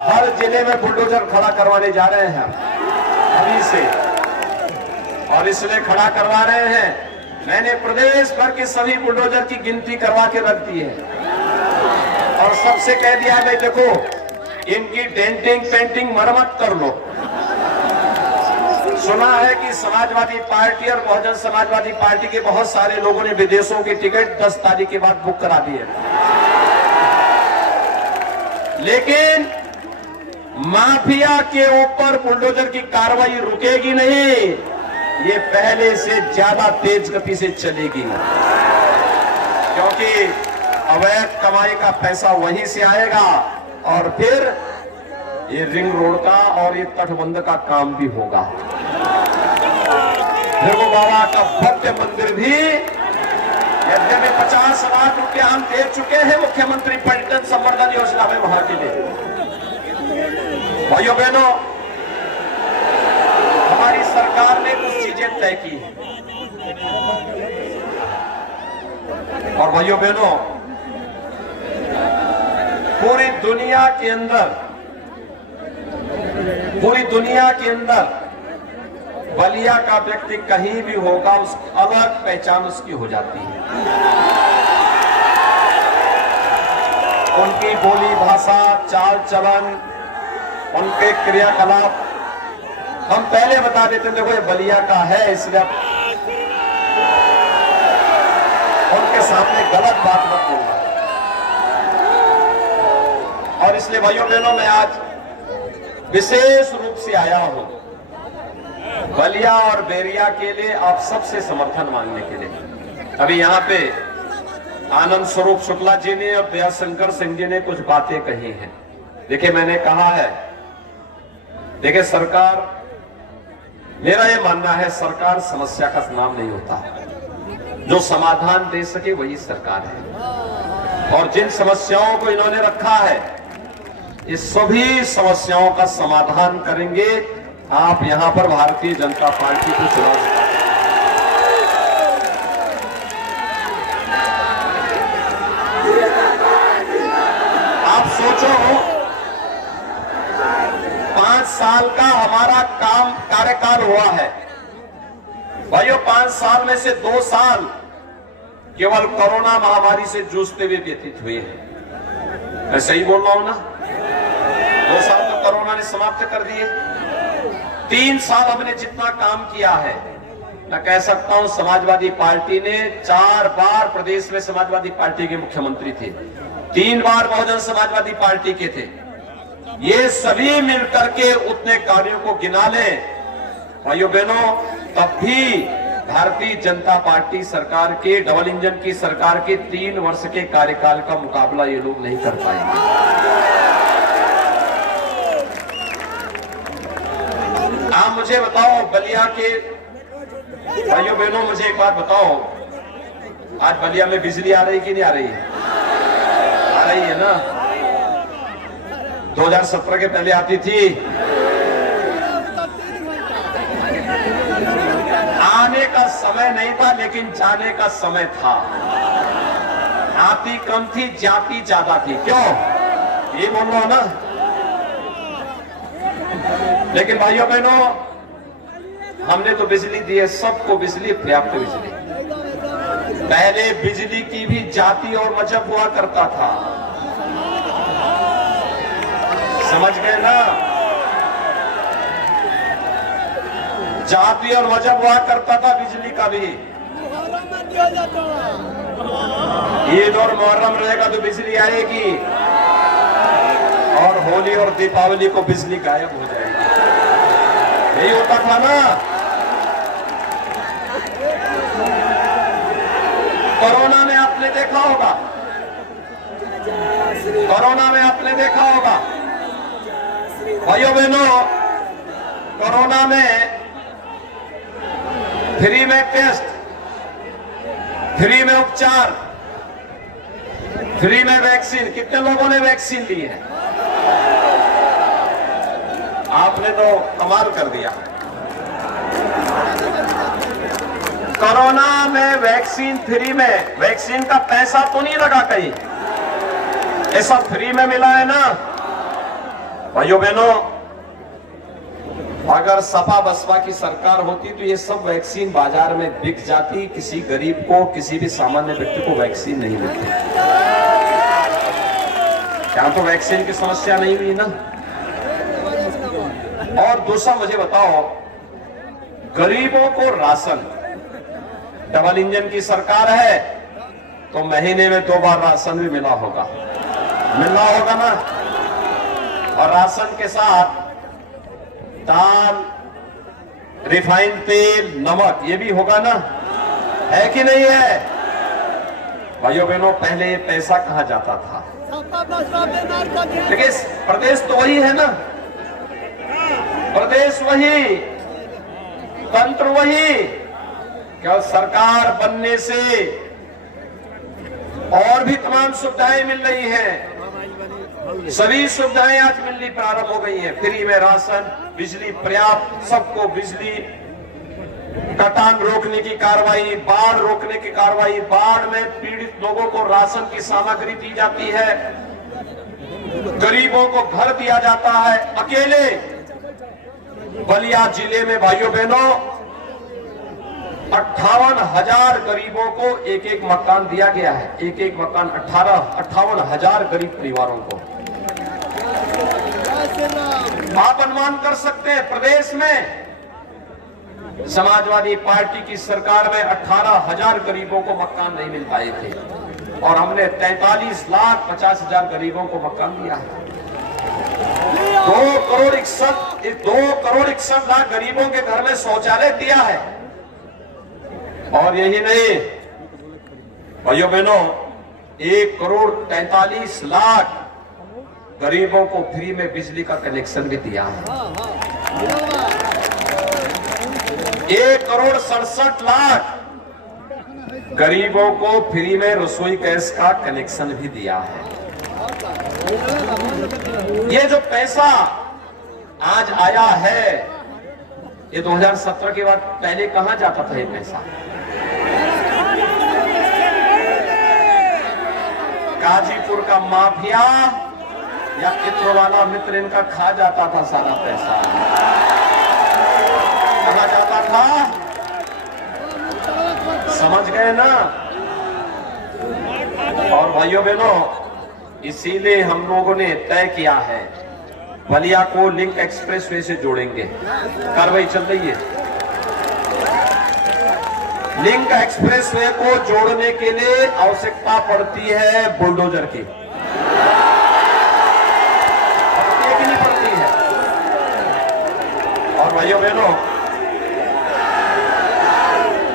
हर जिले में बुलडोजर खड़ा करवाने जा रहे हैं अभी से, और इसलिए खड़ा करवा रहे हैं। मैंने प्रदेश भर के सभी बुलडोजर की गिनती करवा के रख दी है और सबसे कह दिया है, भाई देखो इनकी डेंटिंग पेंटिंग मरम्मत कर लो। सुना है कि समाजवादी पार्टी और बहुजन समाजवादी पार्टी के बहुत सारे लोगों ने विदेशों की टिकट 10 तारीख के बाद बुक करा दी है, लेकिन माफिया के ऊपर बुलडोजर की कार्रवाई रुकेगी नहीं, ये पहले से ज्यादा तेज गति से चलेगी, क्योंकि अवैध कमाई का पैसा वहीं से आएगा और फिर ये रिंग रोड का और ये तटबंध का काम भी होगा। भृगु बाबा का भव्य मंदिर भी यद्यपि 50 लाख रुपया हम दे चुके हैं मुख्यमंत्री पर्यटन संवर्धन योजना में वहां के लिए। भाइयों बहनों, हमारी सरकार ने कुछ चीजें तय की हैं और भाइयों बहनों, पूरी दुनिया के अंदर बलिया का व्यक्ति कहीं भी होगा, उस अलग पहचान उसकी हो जाती है। उनकी बोली भाषा, चाल चलन, उनके क्रियाकलाप हम पहले बता देते हैं, देखो ये बलिया का है, इसलिए उनके सामने गलत बात मत बोलना। और इसलिए भाइयों बहनों, मैं आज विशेष रूप से आया हूं बलिया और बैरिया के लिए आप सबसे समर्थन मांगने के लिए। अभी यहाँ पे आनंद स्वरूप शुक्ला जी ने और दयाशंकर सिंह जी ने कुछ बातें कही हैं। देखिए, मैंने कहा है, देखिए सरकार, मेरा ये मानना है सरकार समस्या का नाम नहीं होता, जो समाधान दे सके वही सरकार है। और जिन समस्याओं को इन्होंने रखा है, इस सभी समस्याओं का समाधान करेंगे आप यहां पर भारतीय जनता पार्टी को चुना सकते हैं। आप सोचो, 5 साल का हमारा कार्यकाल हुआ है भाइयों। 5 साल में से 2 साल केवल कोरोना महामारी से जूझते हुए व्यतीत हुए हैं। मैं सही बोल रहा हूं ना? 2 साल तो कोरोना ने समाप्त कर दिए। 3 साल हमने जितना काम किया है, मैं कह सकता हूं समाजवादी पार्टी ने 4 बार प्रदेश में समाजवादी पार्टी के मुख्यमंत्री थे, 3 बार बहुजन समाजवादी पार्टी के थे। ये सभी मिलकर के उतने कार्यों को गिना लें भाइयों बहनों, तब भी भारतीय जनता पार्टी सरकार के, डबल इंजन की सरकार के 3 वर्ष के कार्यकाल का मुकाबला ये लोग नहीं कर पाएंगे। आप मुझे बताओ, बलिया के भाइयों बहनों, मुझे एक बात बताओ, आज बलिया में बिजली आ रही कि नहीं आ रही है? आ रही है ना? 2017 के पहले आती थी। आने का समय नहीं था, लेकिन जाने का समय था। आती कम थी, जाती ज्यादा थी। क्यों? ये बोल रहा हूं ना। लेकिन भाइयों बहनों, हमने तो बिजली दी है, सबको बिजली, पर्याप्त बिजली। पहले बिजली की भी जाति और मजहब हुआ करता था, समझ गए ना? जाति और मजहब हुआ करता था बिजली का भी। ईद और मुहर्रम रहेगा तो बिजली आएगी, और होली और दीपावली को बिजली गायब हो जाएगी। यही होता था ना? कोरोना में आपने देखा होगा, कोरोना में आपने देखा होगा भाइयों बहनों, कोरोना में फ्री में टेस्ट, फ्री में उपचार, फ्री में वैक्सीन। कितने लोगों ने वैक्सीन ली है? आपने तो कमाल कर दिया। कोरोना में वैक्सीन फ्री में, वैक्सीन का पैसा तो नहीं लगा कहीं, ये सब फ्री में मिला है ना। भाइयों बहनों, अगर सपा बसपा की सरकार होती तो ये सब वैक्सीन बाजार में बिक जाती, किसी गरीब को, किसी भी सामान्य व्यक्ति को वैक्सीन नहीं मिलती। यहां तो वैक्सीन की समस्या नहीं हुई ना। और दूसरा मुझे बताओ, गरीबों को राशन, डबल इंजन की सरकार है तो महीने में 2 बार राशन भी मिला होगा ना। और राशन के साथ दाल, रिफाइंड तेल, नमक ये भी होगा ना, है कि नहीं है? भाइयों बहनों, पहले ये पैसा कहां जाता था? देखिए, प्रदेश तो वही है ना, प्रदेश वही, तंत्र वही। क्या सरकार बनने से और भी तमाम सुविधाएं मिल रही हैं, सभी सुविधाएं आज मिलनी प्रारंभ हो गई हैं। फ्री में राशन, बिजली पर्याप्त, सबको बिजली, कटान रोकने की कार्रवाई, बाढ़ रोकने की कार्रवाई, बाढ़ में पीड़ित लोगों को राशन की सामग्री दी जाती है, गरीबों को घर दिया जाता है। अकेले बलिया जिले में भाइयों बहनों 58,000 गरीबों को एक एक मकान दिया गया है। एक एक मकान 58,000 गरीब परिवारों को। आप अनुमान कर सकते हैं, प्रदेश में समाजवादी पार्टी की सरकार में 18,000 गरीबों को मकान नहीं मिल पाए थे और हमने 43,50,000 गरीबों को मकान दिया है। 2 करोड़ 61 लाख गरीबों के घर में शौचालय दिया है। और यही नहीं भाइयों बहनों, 1 करोड़ 43 लाख गरीबों को फ्री में बिजली का कनेक्शन भी दिया है। 1 करोड़ 67 लाख गरीबों को फ्री में रसोई गैस का कनेक्शन भी दिया है। ये जो पैसा आज आया है, ये 2017 के बाद पहले कहां जाता था ये पैसा? गाजीपुर का माफिया या चित्रवाला मित्र इनका खा जाता था सारा पैसा। कहां जाता था? समझ गए ना? और भाइयों बहनों, इसीलिए हम लोगों ने तय किया है, बलिया को लिंक एक्सप्रेसवे से जोड़ेंगे। कार्रवाई चल रही है। लिंक एक्सप्रेसवे को जोड़ने के लिए आवश्यकता पड़ती है बुलडोजर की, पड़ती है। और भाइयों बहनों,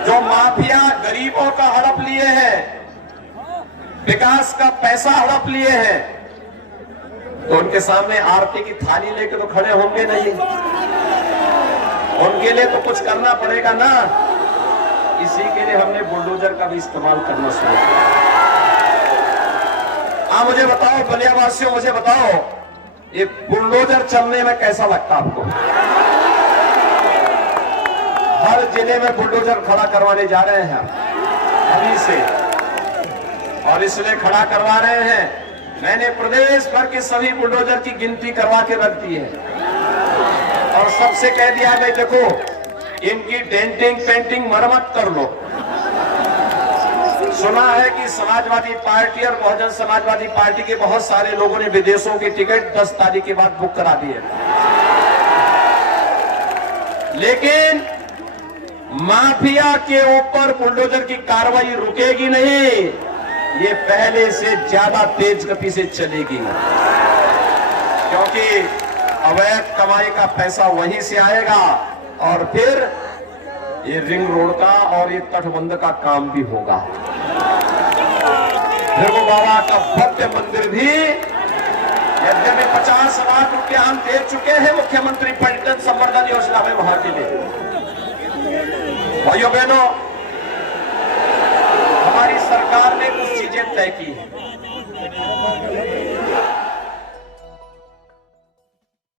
जो माफिया गरीबों का हड़प लिए हैं, विकास का पैसा हड़प लिए हैं, तो उनके सामने आरती की थाली लेके तो खड़े होंगे नहीं। उनके लिए तो कुछ करना पड़ेगा ना। इसी के लिए हमने बुलडोजर का भी इस्तेमाल करना शुरू किया। आप मुझे बताओ, बलिया वासियों मुझे बताओ, ये बुलडोजर चलने में कैसा लगता आपको? हर जिले में बुलडोजर खड़ा करवाने जा रहे हैं अभी से, और इसलिए खड़ा करवा रहे हैं। मैंने प्रदेश भर के सभी बुलडोजर की गिनती करवा के रख दी है और सबसे कह दिया है, भाई देखो, इनकी डेंटिंग पेंटिंग मरम्मत कर लो। सुना है कि समाजवादी पार्टी और बहुजन समाजवादी पार्टी के बहुत सारे लोगों ने विदेशों की टिकट 10 तारीख के बाद बुक करा दी है, लेकिन माफिया के ऊपर बुलडोजर की कार्रवाई रुकेगी नहीं। ये पहले से ज्यादा तेज गति से चलेगी, क्योंकि अवैध कमाई का पैसा वहीं से आएगा और फिर ये रिंग रोड का और ये तटबंध का काम भी होगा। भृगु बाबा का भव्य मंदिर भी यद्यपि 50 लाख रुपया हम दे चुके हैं मुख्यमंत्री पर्यटन संवर्धन योजना में वहां के लिए। भाइयों बहनों, हमारी सरकार ने कुछ चीजें तय की है।